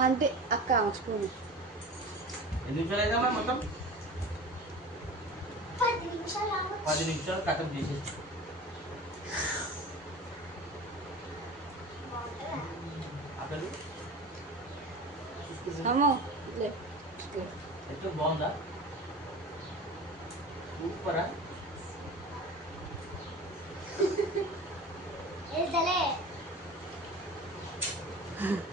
అంతే అక్క స్పూన్. ఎన్ని నిమిషాలు అయిందమ్మా మొత్తం? పది నిమిషాలు కథం చేసేసి ఎట్లా బాగుందా? సూపరా? వెళ్తలే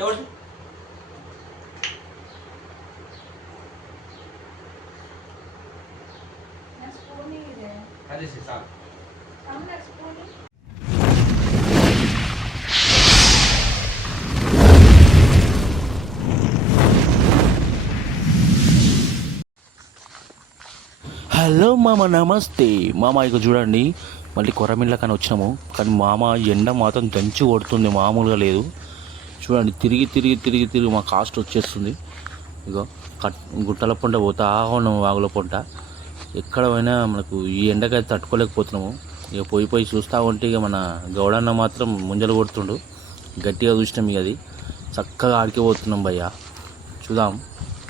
ఎవరు సార్. హలో మామ నమస్తే. మామ ఇక చూడండి. మళ్ళీ కొరమిళ్ళ కానీ వచ్చినాము. కానీ మామ ఎండ మాత్రం దంచి కొడుతుంది. మామూలుగా లేదు. చూడండి తిరిగి తిరిగి తిరిగి తిరిగి మా కాస్ట్ వచ్చేస్తుంది. ఇగో కట్ గుట్టల పంట పోతా ఉన్నాము వాగుల పంట. ఎక్కడ పోయినా మనకు ఈ ఎండకైతే తట్టుకోలేకపోతున్నాము. ఇక పోయి పోయి చూస్తూ ఉంటే ఇక మన గౌడన్న మాత్రం ముంజలు కొడుతుండు. గట్టిగా చూసినాం ఇక అది. చక్కగా ఆడికి పోతున్నాం భయ్య. చూద్దాం.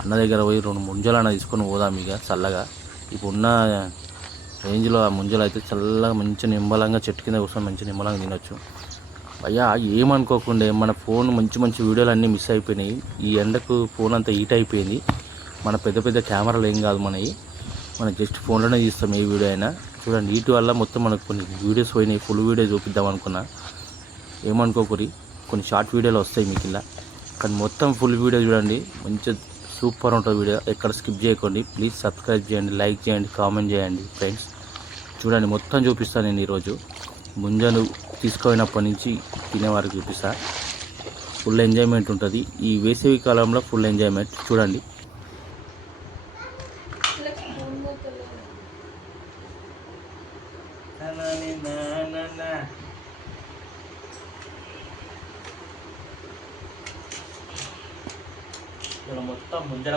అన్న దగ్గర పోయి రెండు ముంజలన్న తీసుకొని పోదాం ఇక చల్లగా. ఇప్పుడు ఉన్న రేంజ్లో ఆ ముంజలు అయితే చల్లగా మంచి నిమ్మలంగా చెట్టు కింద కూర్చొని మంచి నిమ్మలంగా తినొచ్చు. అయ్యా ఏమనుకోకుండా మన ఫోన్ మంచి మంచి వీడియోలు అన్నీ మిస్ అయిపోయినాయి. ఈ ఎండకు ఫోన్ అంతా హీట్ అయిపోయింది. మన పెద్ద పెద్ద కెమెరాలు ఏం కాదు మనవి. మనం జస్ట్ ఫోన్లోనే తీస్తాం ఏ వీడియో అయినా. చూడండి వీటి వల్ల మొత్తం మనకు కొన్ని వీడియోస్ పోయినాయి. ఫుల్ వీడియో చూపిద్దాం అనుకున్నా. ఏమనుకోకూరి? కొన్ని షార్ట్ వీడియోలు వస్తాయి మీకు ఇలా కానీ మొత్తం ఫుల్ వీడియో చూడండి. మంచి సూపర్ ఉంటుంది వీడియో. ఎక్కడ స్కిప్ చేయకండి. ప్లీజ్ సబ్స్క్రైబ్ చేయండి లైక్ చేయండి కామెంట్ చేయండి ఫ్రెండ్స్. చూడండి మొత్తం చూపిస్తాను నేను ఈరోజు. ముంజలు తీసుకుపోయినప్పటి నుంచి తినేవారికి చూపిస్తా. ఫుల్ ఎంజాయ్మెంట్ ఉంటుంది. ఈ వేసవి కాలంలో ఫుల్ ఎంజాయ్మెంట్ చూడండి. మొత్తం ముంజల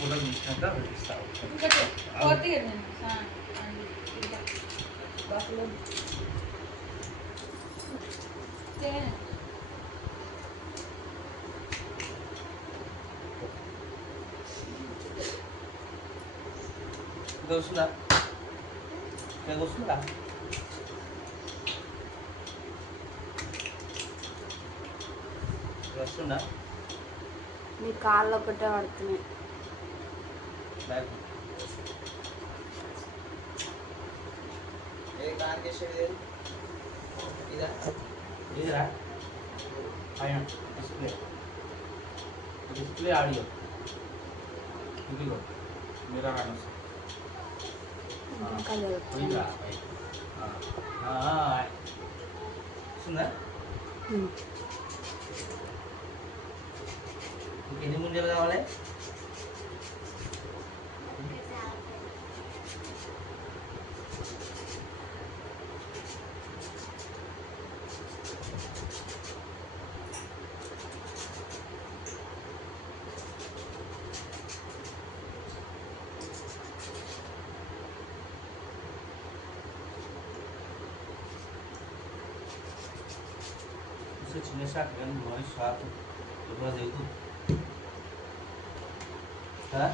ఫోటో తీసినాక ఇస్తాను వస్తుందా? వస్తుందా వస్తుందా మీ కాళ్ళు ఒకటే పడుతున్నాయి. బ్యాక్ ఏ కనెక్ట్ చేసేది ఇదా ఇదిరా పైన డిస్ప్లే డిస్ప్లే ఆడియో ఇదిగో మిర్రర్ అని వస్తుంది ఇంకా పోయిందా లేదు. ఆ, ఆ, ఆ. వస్తుందా ఉమ్. ఇంక ఎన్ని ముంజలు కావాలి 6 9 7 তোমরা দেখো হ্যাঁ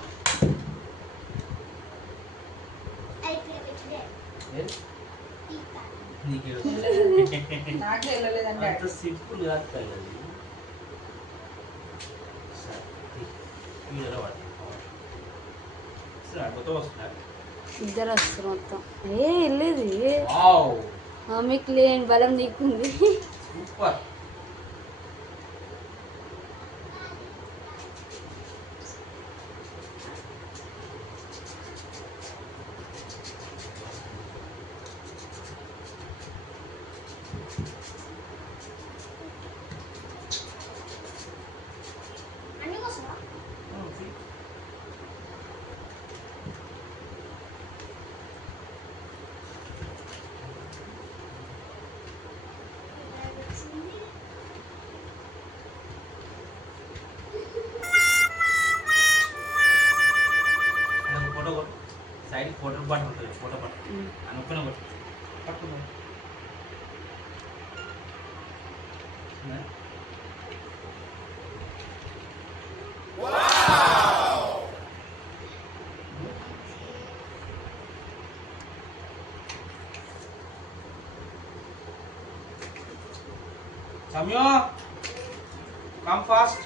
আই প্লে উইথ দেম এর నీకే నాకు వెళ్ళలేదండి అంత సింపుల్ కాదు తగ్గదు ఇద్దరు వస్తారు మొత్తం ఏ వెళ్ళేది మీకు లేని బలం నీకుంది సూపర్ ఫోటో బట్ ఉంటుంది ఫోటో బట్ అనుకున్న కొట్టు పట్టుకో ఉందా? సమయో కమ్ ఫాస్ట్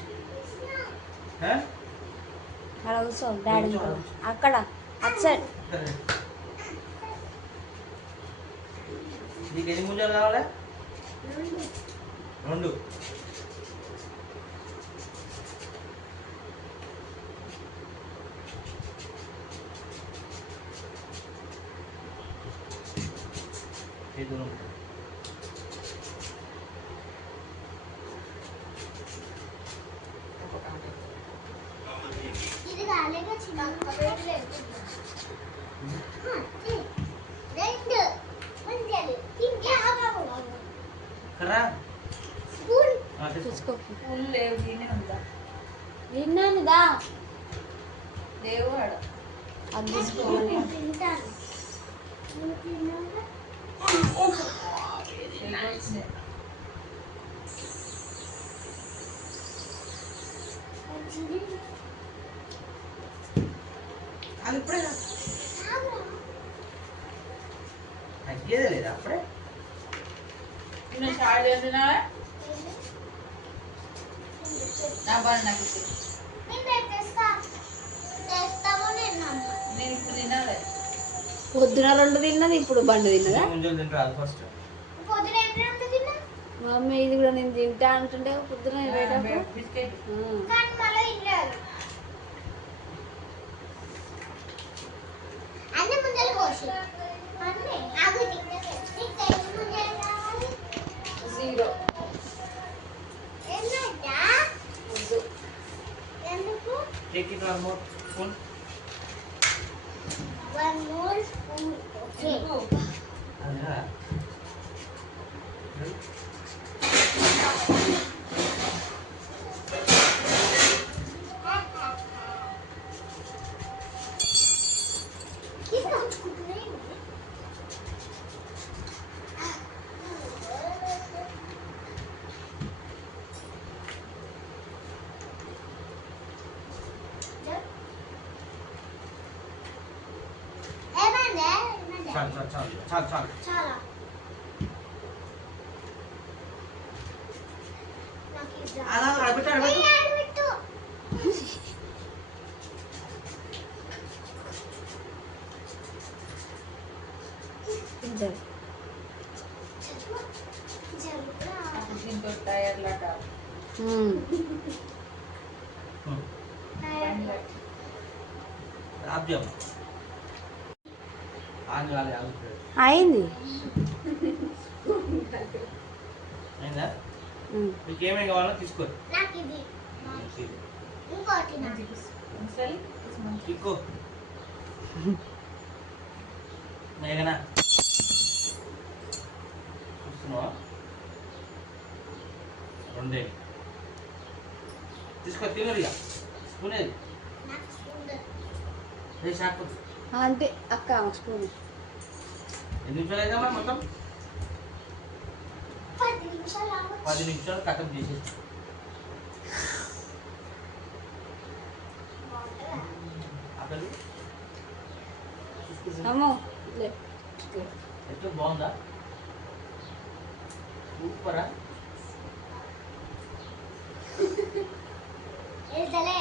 అక్కడ కూర్చో డాడీ ఉంటాడు. అక్కడ అటు సైడ్ నీకు ఎన్ని ముంజలు కావాలి రెండు ఏ దూరం ఇది కాలేగా చిన్న నువ్వు తిన్నావా? లేవు వచ్చినాయి. మంచిది. అది ఇప్పుడే తాగురా. తగ్గేదే లేదా అప్పుడే నేను స్టార్ట్ చేస్తున్నా నా బాధ నాకు ఇప్పుడు. నేను రేపు తెస్తా. తెస్తాము నేను నమ్మ. నేను ఇప్పుడు తినాలి పొద్దున రెండు తిన్నది ఇప్పుడు బండి తిన్నదా? మమ్మీ ఇది కూడా నేను తింటా అంటుంటే పొద్దున one more. Okay. चल चल चल चल चल चला आला अड़बटा अड़बटा इधर ज़रूर तो टायर लगा हम्म आप जाओ అయింది అయిందా ఉమ్. మీకు ఏమేమి కావాలో తీసుకోరు నాకు ఇది ఇంకోటి నాకు ముసలి తీసుకో మేఘనా చూస్తున్నావా రెండే తీసుకో తినరు ఇక స్పూన్ ఏది నాకు స్పూన్ ఏ షాక్ అంతే అక్క స్పూన్ ఎన్ని నిమిషాలు అయిందా మరి మొత్తం పది నిమిషాలు ఆగు. పది నిమిషాలు కథం చేసేసి అక్కడ అమ్మో లే. ఎట్లా బాగుందా సూపరా వెళ్తలే